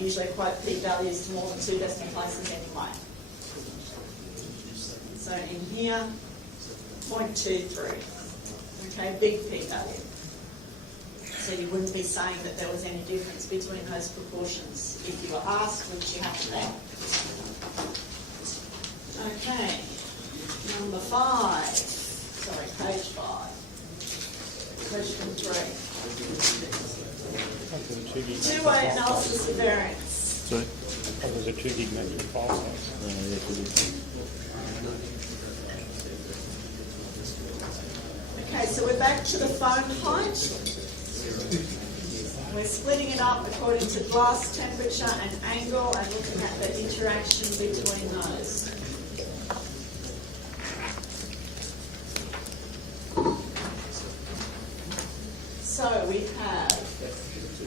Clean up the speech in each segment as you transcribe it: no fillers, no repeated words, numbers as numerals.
usually quote p-values to more than 2 decimal places anyway. So in here, 0.23. Okay, big p-value. So you wouldn't be saying that there was any difference between those proportions if you were asked, which you have to know. Okay, number 5. Sorry, page 5. Question 3. Two-way analysis of variance. Sorry? Oh, there's a 2 gig maximum file size. Okay, so we're back to the foam height. We're splitting it up according to glass temperature and angle and looking at the interaction between those. So we have,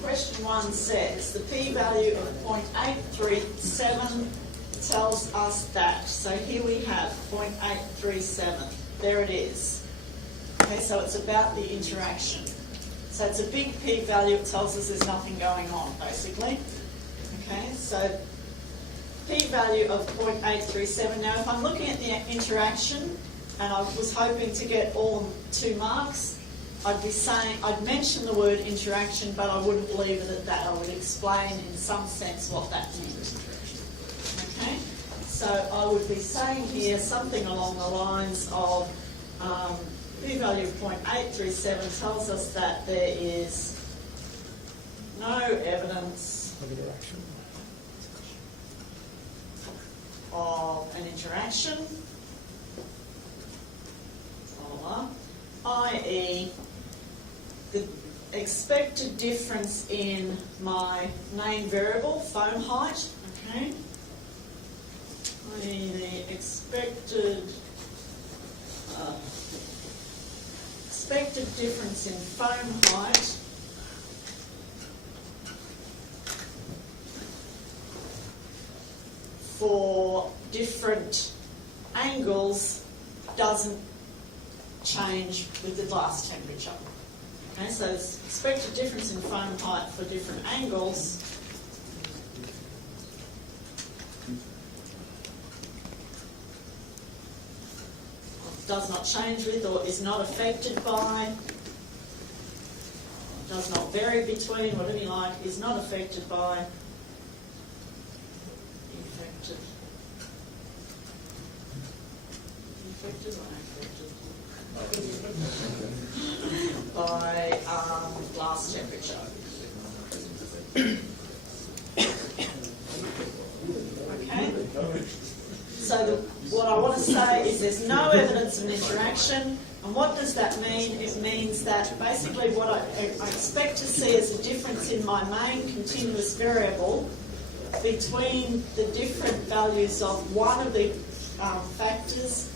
question 1 says, the p-value of 0.837 tells us that. So here we have 0.837. There it is. Okay, so it's about the interaction. So it's a big p-value, it tells us there's nothing going on, basically. Okay, so p-value of 0.837. Now, if I'm looking at the interaction, and I was hoping to get all 2 marks, I'd be saying, I'd mention the word interaction, but I wouldn't leave it at that. I would explain in some sense what that means. Okay, so I would be saying here something along the lines of p-value of 0.837 tells us that there is no evidence of an interaction, i.e. the expected difference in my main variable, foam height, okay, i.e. the expected difference in foam height for different angles doesn't change with the glass temperature. Okay, so the expected difference in foam height for different angles does not change with or is not affected by, does not vary between, whatever you like, is not affected by, by glass temperature. Okay? So what I want to say is there's no evidence of an interaction, and what does that mean? It means that basically what I expect to see is a difference in my main continuous variable between the different values of one of the factors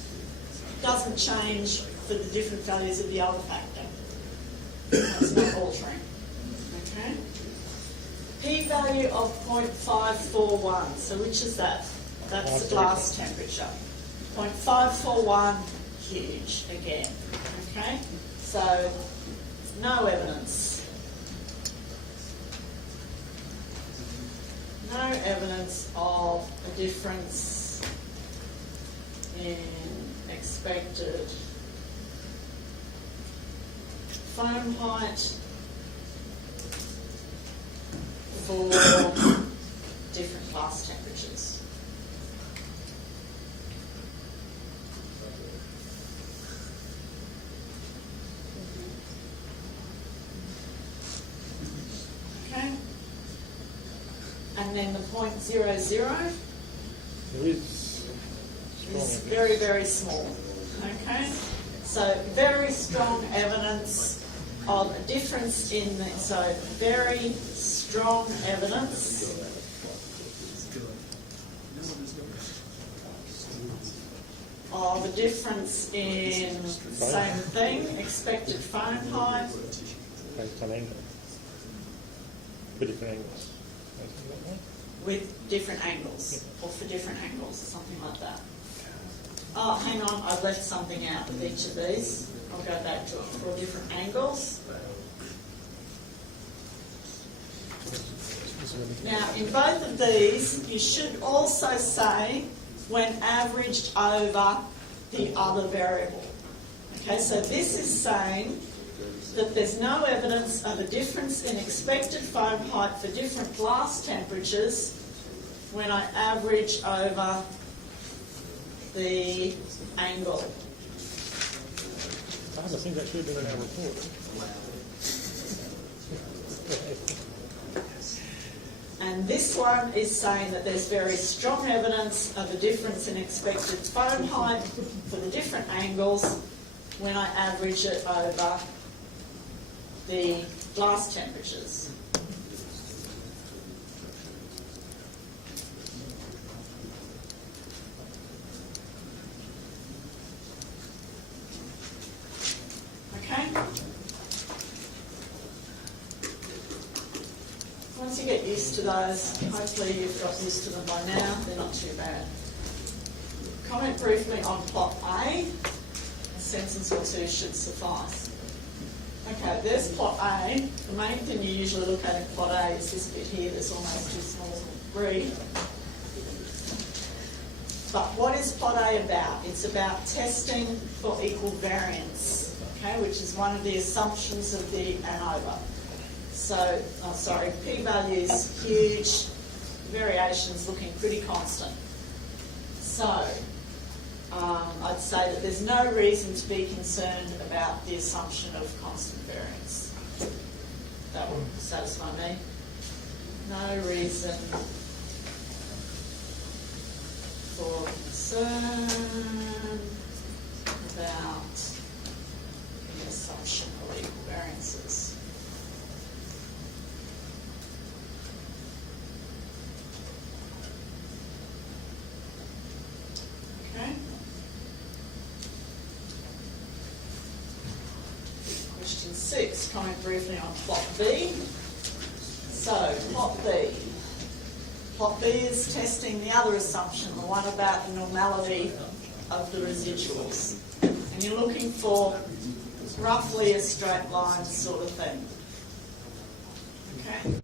doesn't change for the different values of the other factor. It's not altering. Okay? P-value of 0.541. So which is that? That's the glass temperature. 0.541, huge again. Okay? So no evidence. No evidence of a difference in expected foam height for different glass temperatures. Okay. And then the 0.00 is very, very small. Okay. So very strong evidence of a difference in the, so very strong evidence of a difference in same thing, expected foam height. Based on angles. For different angles. With different angles, or for different angles, or something like that. Oh, hang on, I've left something out of each of these. I'll go back to it for different angles. Now, in both of these, you should also say when averaged over the other variable. Okay, so this is saying that there's no evidence of a difference in expected foam height for different glass temperatures when I average over the angle. I think that should have been in our report. And this one is saying that there's very strong evidence of a difference in expected foam height for the different angles when I average it over the glass temperatures. Okay? Once you get used to those, hopefully you've got used to them by now, they're not too bad. Comment briefly on plot A. A sentence or two should suffice. Okay, there's plot A. The main thing you usually look at in plot A is this bit here that's almost too small to read. But what is plot A about? It's about testing for equal variance, okay, which is one of the assumptions of the ANOVA. So, p-value's huge, variations looking pretty constant. So, I'd say that there's no reason to be concerned about the assumption of constant variance. That will satisfy me. No reason for concern about the assumption of equal variances. Okay. Question 6, comment briefly on plot B. So, plot B. Plot B is testing the other assumption, the one about the normality of the residuals. And you're looking for roughly a straight line sort of thing. Okay?